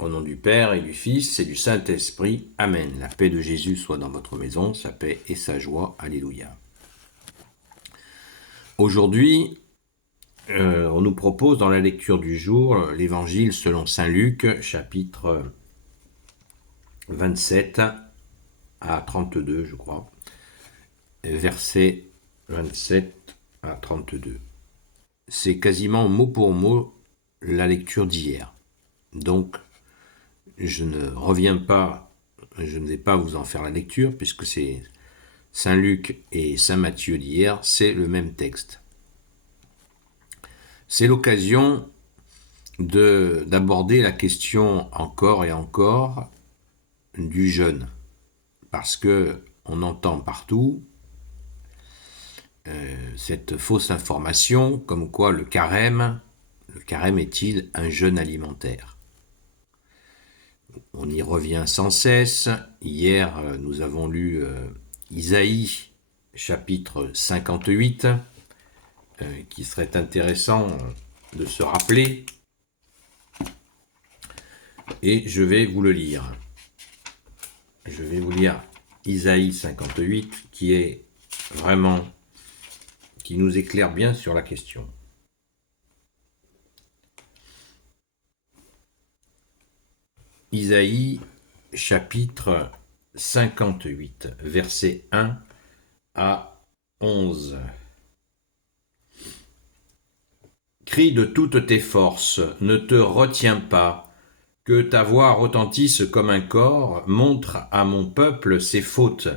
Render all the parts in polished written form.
Au nom du Père et du Fils et du Saint-Esprit. Amen. La paix de Jésus soit dans votre maison, sa paix et sa joie. Alléluia. Aujourd'hui, on nous propose dans la lecture du jour l'Évangile selon saint Luc, chapitre 27 à 32, je crois. Versets 27 à 32. C'est quasiment mot pour mot la lecture d'hier. Donc, je ne vais pas vous en faire la lecture, puisque c'est Saint Luc et Saint Matthieu d'hier, c'est le même texte. C'est l'occasion d'aborder la question encore et encore du jeûne, parce que on entend partout cette fausse information comme quoi le carême est-il un jeûne alimentaire? On y revient sans cesse. Hier, nous avons lu Isaïe, chapitre 58, qui serait intéressant de se rappeler. Et je vais vous le lire. Je vais vous lire Isaïe 58, qui nous éclaire bien sur la question. Isaïe, chapitre 58, versets 1 à 11. Crie de toutes tes forces, ne te retiens pas, que ta voix retentisse comme un cor, montre à mon peuple ses fautes,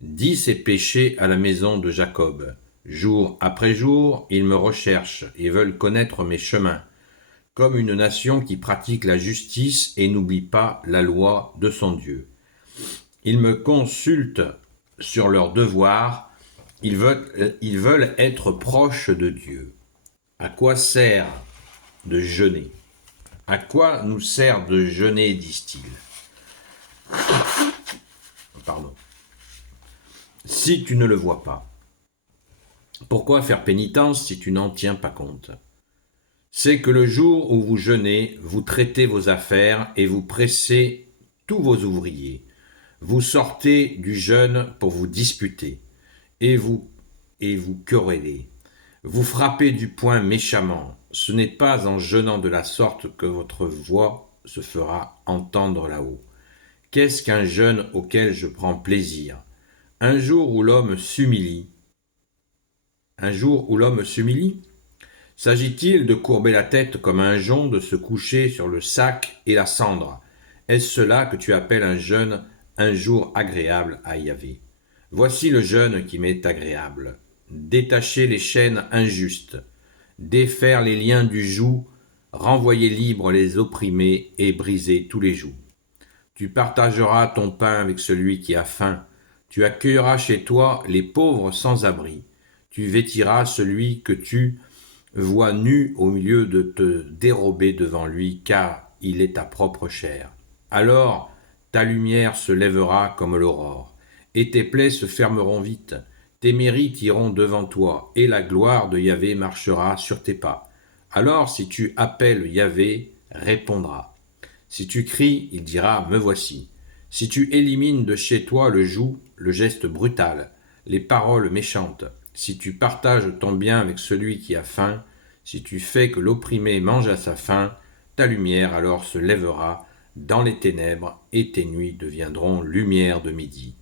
dis ses péchés à la maison de Jacob. Jour après jour, ils me recherchent et veulent connaître mes chemins, comme une nation qui pratique la justice et n'oublie pas la loi de son Dieu. Ils me consultent sur leurs devoirs, ils veulent être proches de Dieu. À quoi sert de jeûner? À quoi nous sert de jeûner, disent-ils? Pardon. Si tu ne le vois pas, pourquoi faire pénitence si tu n'en tiens pas compte? C'est que le jour où vous jeûnez, vous traitez vos affaires et vous pressez tous vos ouvriers. Vous sortez du jeûne pour vous disputer et vous quereller. Vous frappez du poing méchamment. Ce n'est pas en jeûnant de la sorte que votre voix se fera entendre là-haut. Qu'est-ce qu'un jeûne auquel je prends plaisir? Un jour où l'homme s'humilie. S'agit-il de courber la tête comme un jonc, de se coucher sur le sac et la cendre? Est-ce cela que tu appelles un jeûne, un jour agréable à Yahvé? Voici le jeûne qui m'est agréable. Détacher les chaînes injustes, défaire les liens du joug, renvoyer libres les opprimés et briser tous les jougs. Tu partageras ton pain avec celui qui a faim, tu accueilleras chez toi les pauvres sans abri, tu vêtiras celui que tu vois nu au milieu de te dérober devant lui, car il est ta propre chair. Alors ta lumière se lèvera comme l'aurore, et tes plaies se fermeront vite. Tes mérites iront devant toi, et la gloire de Yahvé marchera sur tes pas. Alors si tu appelles Yahvé, répondra. Si tu cries, il dira, me voici. Si tu élimines de chez toi le joug, le geste brutal, les paroles méchantes, si tu partages ton bien avec celui qui a faim, si tu fais que l'opprimé mange à sa faim, ta lumière alors se lèvera dans les ténèbres et tes nuits deviendront lumière de midi.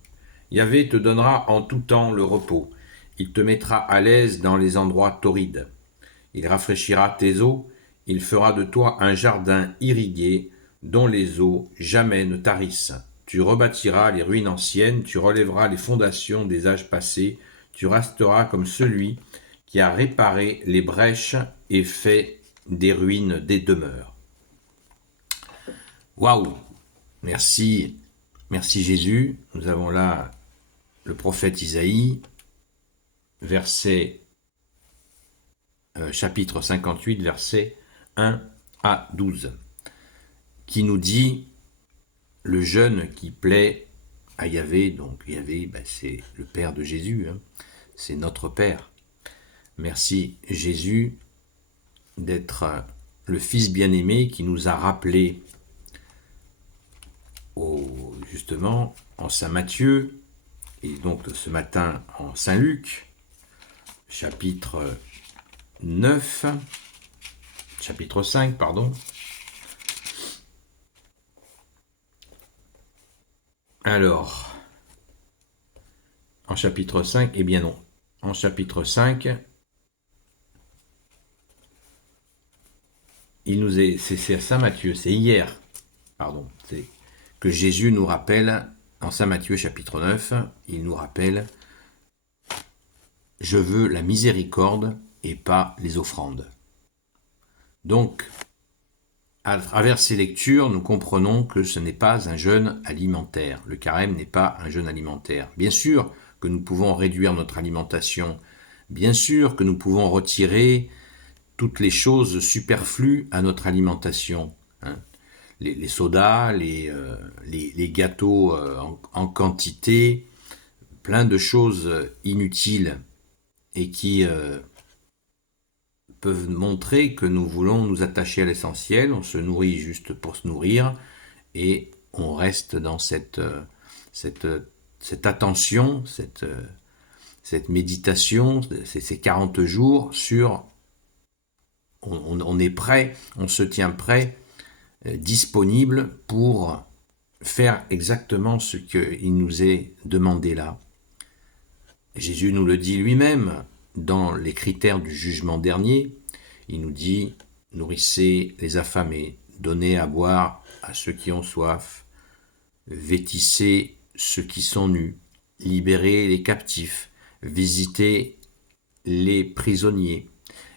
Yahvé te donnera en tout temps le repos. Il te mettra à l'aise dans les endroits torrides. Il rafraîchira tes eaux. Il fera de toi un jardin irrigué dont les eaux jamais ne tarissent. Tu rebâtiras les ruines anciennes, tu relèveras les fondations des âges passés, tu resteras comme celui qui a réparé les brèches et fait des ruines des demeures. Waouh! Merci Jésus. Nous avons là le prophète Isaïe, chapitre 58, versets 1 à 12, qui nous dit le jeûne qui plaît à Yahvé. Donc Yahvé, c'est le Père de Jésus, c'est notre Père. Merci Jésus d'être le Fils bien-aimé qui nous a rappelé justement en Saint Matthieu, et donc ce matin en Saint Luc, chapitre 5, pardon. Alors, en chapitre 5, eh bien non, en chapitre 5, c'est à Saint Matthieu, c'est hier, pardon, c'est que Jésus nous rappelle, en Saint Matthieu chapitre 9, il nous rappelle « Je veux la miséricorde et pas les offrandes ». Donc, à travers ces lectures, nous comprenons que ce n'est pas un jeûne alimentaire. Le carême n'est pas un jeûne alimentaire. Bien sûr que nous pouvons réduire notre alimentation. Bien sûr que nous pouvons retirer toutes les choses superflues à notre alimentation. Les sodas, les gâteaux en quantité, plein de choses inutiles et qui peuvent montrer que nous voulons nous attacher à l'essentiel, on se nourrit juste pour se nourrir et on reste dans cette attention, cette méditation, ces 40 jours sur... On est prêt, on se tient prêt, disponible pour faire exactement ce qu'il nous est demandé là. Jésus nous le dit lui-même dans les critères du jugement dernier. Il nous dit « Nourrissez les affamés, donnez à boire à ceux qui ont soif, vêtissez ceux qui sont nus, libérez les captifs, visitez les prisonniers,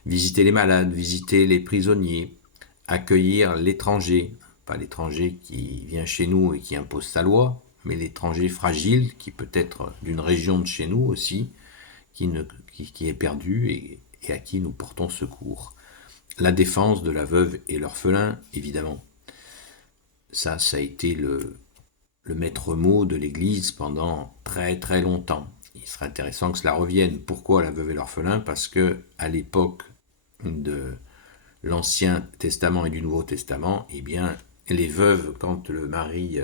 visiter les malades, visiter les prisonniers, accueillir l'étranger, pas l'étranger qui vient chez nous et qui impose sa loi, mais l'étranger fragile qui peut être d'une région de chez nous aussi, qui est perdu et à qui nous portons secours. La défense de la veuve et l'orphelin, évidemment. Ça a été le maître mot de l'Église pendant très très longtemps. Il serait intéressant que cela revienne. Pourquoi la veuve et l'orphelin ? Parce que à l'époque de l'Ancien Testament et du Nouveau Testament, eh bien, les veuves, quand le mari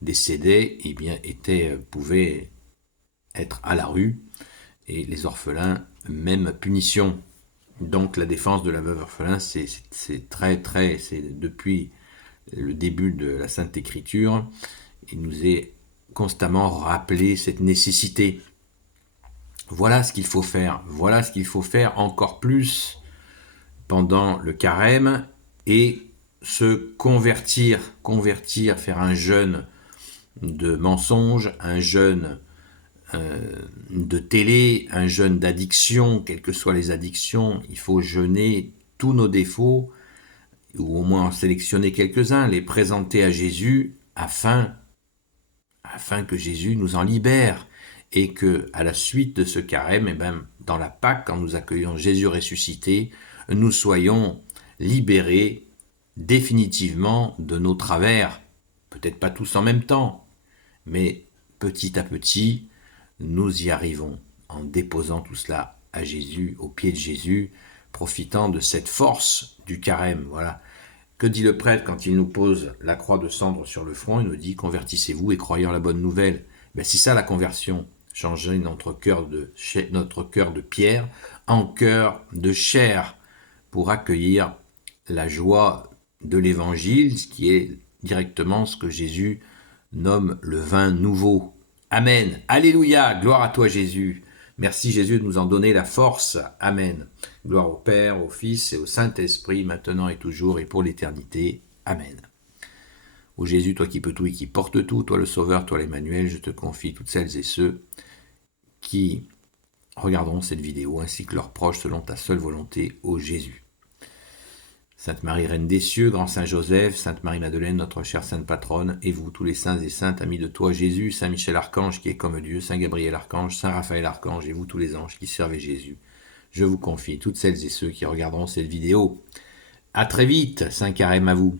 décédait, eh bien, pouvaient être à la rue, et les orphelins, même punition. Donc la défense de la veuve orphelin, c'est depuis le début de la Sainte Écriture, il nous est constamment rappelé cette nécessité. Voilà ce qu'il faut faire encore plus pendant le carême et se convertir, faire un jeûne de mensonges, un jeûne de télé, un jeûne d'addiction, quelles que soient les addictions. Il faut jeûner tous nos défauts, ou au moins en sélectionner quelques-uns, les présenter à Jésus afin que Jésus nous en libère et que, à la suite de ce carême, et ben, dans la Pâque, quand nous accueillons Jésus ressuscité, nous soyons libérés définitivement de nos travers, peut-être pas tous en même temps, mais petit à petit, nous y arrivons en déposant tout cela à Jésus, aux pieds de Jésus, profitant de cette force du carême. Voilà. Que dit le prêtre quand il nous pose la croix de cendre sur le front ? Il nous dit « Convertissez-vous et croyez en la bonne nouvelle ». Ben, c'est ça la conversion, changer notre cœur de pierre en cœur de chair pour accueillir la joie de l'évangile, ce qui est directement ce que Jésus nomme le vin nouveau. Amen. Alléluia. Gloire à toi Jésus. Merci Jésus de nous en donner la force. Amen. Gloire au Père, au Fils et au Saint-Esprit, maintenant et toujours et pour l'éternité. Amen. Ô Jésus, toi qui peux tout et qui porte tout, toi le Sauveur, toi l'Emmanuel, je te confie toutes celles et ceux qui regarderont cette vidéo ainsi que leurs proches selon ta seule volonté, ô Jésus. Sainte Marie, Reine des cieux, grand Saint Joseph, Sainte Marie-Madeleine, notre chère Sainte Patronne, et vous, tous les saints et saintes, amis de toi, Jésus, Saint Michel Archange, qui est comme Dieu, Saint Gabriel Archange, Saint Raphaël Archange, et vous, tous les anges qui servent Jésus, je vous confie toutes celles et ceux qui regarderont cette vidéo. À très vite, Saint Carême à vous.